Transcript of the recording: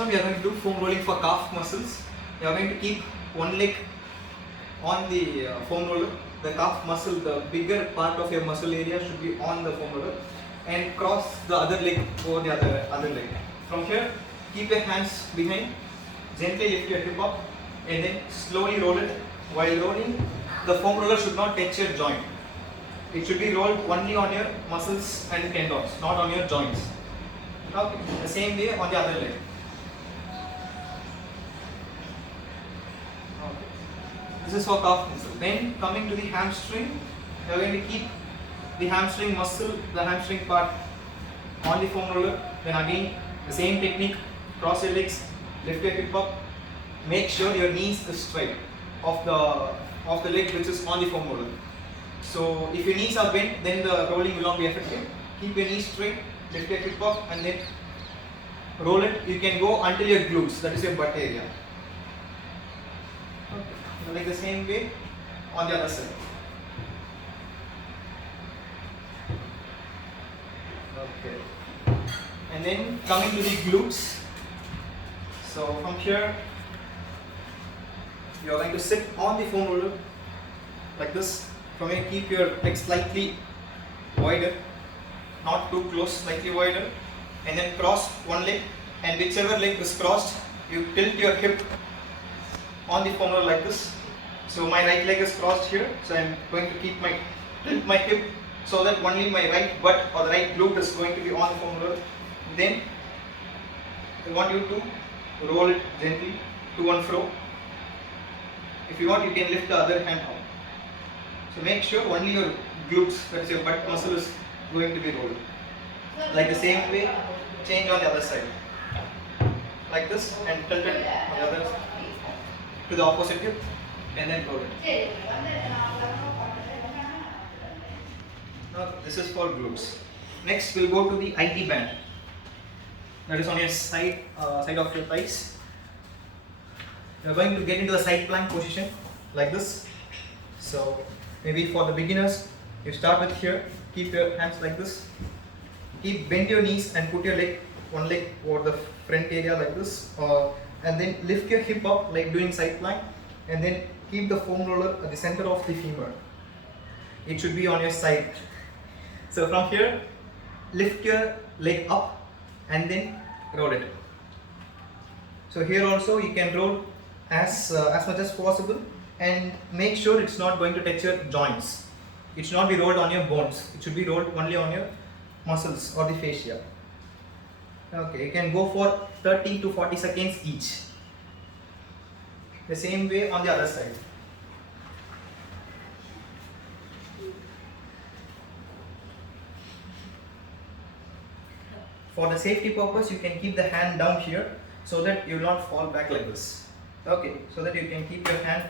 now we are going to do foam rolling for calf muscles. We are going to keep one leg on the foam roller. The calf muscle, the bigger part of your muscle area should be on the foam roller, and cross the other leg over the other leg. From here, keep your hands behind, gently lift your hip up, and then slowly roll it. While rolling, the foam roller should not touch your joint. It should be rolled only on your muscles and tendons, not on your joints. Okay, the same way on the other leg. Okay. This is for calf muscle. Then coming to the hamstring, you are going to keep the hamstring muscle, the hamstring part on the foam roller. Then again, the same technique, cross your legs, lift your hip up, make sure your knees is straight of the leg which is on the foam roller. So if your knees are bent, then the rolling will not be effective. Keep your knees straight, lift your hip up, and then roll it. You can go until your glutes, that is your butt area. Okay. Like the same way on the other side. Okay. And then coming to the glutes. So from here, you are going to sit on the foam roller like this. From here, keep your legs slightly wider, not too close, slightly wider, and then cross one leg, and whichever leg is crossed, you tilt your hip on the foam roller like this. So my right leg is crossed here, so I am going to tilt my hip so that only my right butt or the right glute is going to be on the foam roller. Then I want you to roll it gently to and fro. If you want, you can lift the other hand out. So make sure only your glutes, that's your butt muscle, is going to be rolled. Like the same way, change on the other side. Like this, and tilt it on the other side to the opposite hip, and then roll it. Now this is for glutes. Next we'll go to the IT band. That is on your side of your thighs. You are going to get into the side plank position like this. So maybe for the beginners, you start with here. Keep your hands like this. Bend your knees and put your one leg over the front area like this, and then lift your hip up like doing side plank, and then keep the foam roller at the center of the femur. It should be on your side. So from here, lift your leg up and then roll it. So here also you can roll as much as possible, and make sure it's not going to touch your joints. It should not be rolled on your bones. It should be rolled only on your muscles or the fascia. Okay, you can go for 30 to 40 seconds each. The same way on the other side. For the safety purpose, you can keep the hand down here so that you will not fall back like this. Okay, so that you can keep your hand